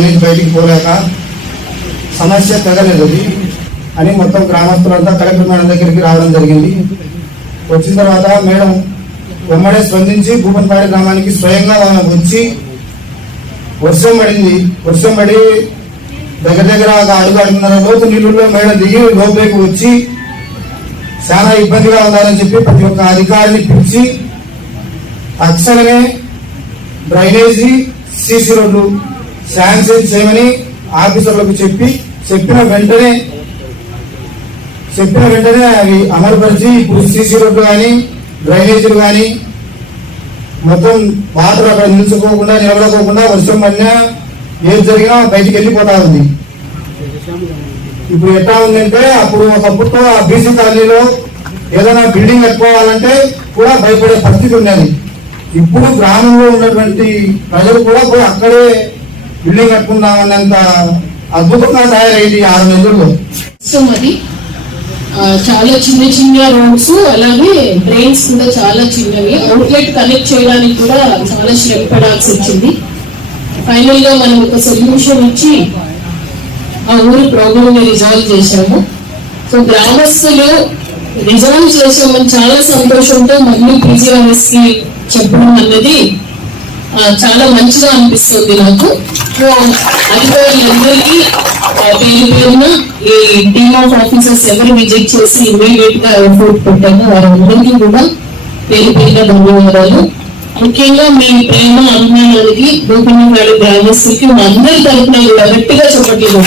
Drainage బయటికి పోలేక సమస్య తగలేదు అని మొత్తం గ్రామస్తులంతా కలెక్టర్ మేడం దగ్గరికి రావడం జరిగింది. వచ్చిన తర్వాత మేడం వెంబడే స్పందించి భూపన్పాడి గ్రామానికి స్వయంగా వచ్చి వర్షం పడింది. వర్షం పడి దగ్గర ఒక అడుగున్నర లోతు నీళ్ళలో మేడం దిగి లోపలికి వచ్చి చాలా ఇబ్బందిగా ఉందని చెప్పి ప్రతి ఒక్క అధికారిని పిలిచి తక్షణమే డ్రైనేజీ సీసీ రోడ్లు శాంక్షన్ చేయమని ఆఫీసర్లకు చెప్పిన వెంటనే అవి అమలుపరిచి ఇప్పుడు సీసీ రోడ్లు కానీ డ్రైనేజీలు కానీ మొత్తం వాటర్ అక్కడ నిలబడకోకుండా వర్షం పడినా ఏది జరిగినా బయటికి వెళ్ళిపోతా ఉంది. ఇప్పుడు ఎట్లా ఉందంటే ఒకప్పుడు ఆ బీసీ కాలనీలో ఏదైనా బిల్డింగ్ కట్టుకోవాలంటే కూడా భయపడే పరిస్థితి ఉన్నది. ఇప్పుడు గ్రామంలో ఉన్నటువంటి ప్రజలు కూడా పోయి అక్కడే బిల్డింగ్ కట్టుకుందామన్నంత అద్భుతంగా తయారైంది 6 నెలల్లో. చాలా చిన్న రోడ్స్, అలాగే డ్రైన్స్ కూడా చాలా చిన్నవి. అవుట్లెట్ కనెక్ట్ చేయడానికి కూడా చాలా శ్రమ పడాల్సి వచ్చింది. ఫైనల్ గా మనం ఒక సొల్యూషన్ ఇచ్చి ఆ ఊరి ప్రాబ్లమ్ ని రిజాల్వ్ చేశాము. సో గ్రామస్తులు రిజాల్వ్ చేసామని చాలా సంతోషంతో మళ్ళీ PGRS కి చెప్పడం అన్నది చాలా మంచిగా అనిపిస్తుంది నాకు. అధికారులందరికీ పేరున ఈ టీమ్ ఆఫ్ ఆఫీసర్స్ ఎవరు విజిట్ చేసి ఇమీడియట్ గా ఎఫర్ట్ పెట్టాము వారందరికీ కూడా పేరున ధన్యవాదాలు. ముఖ్యంగా మీ ప్రేమ అభిమానానికి భూపన్పాడి గ్రామస్తులకి మా అందరి తరఫున కూడా గట్టిగా చెప్పట్లేదు.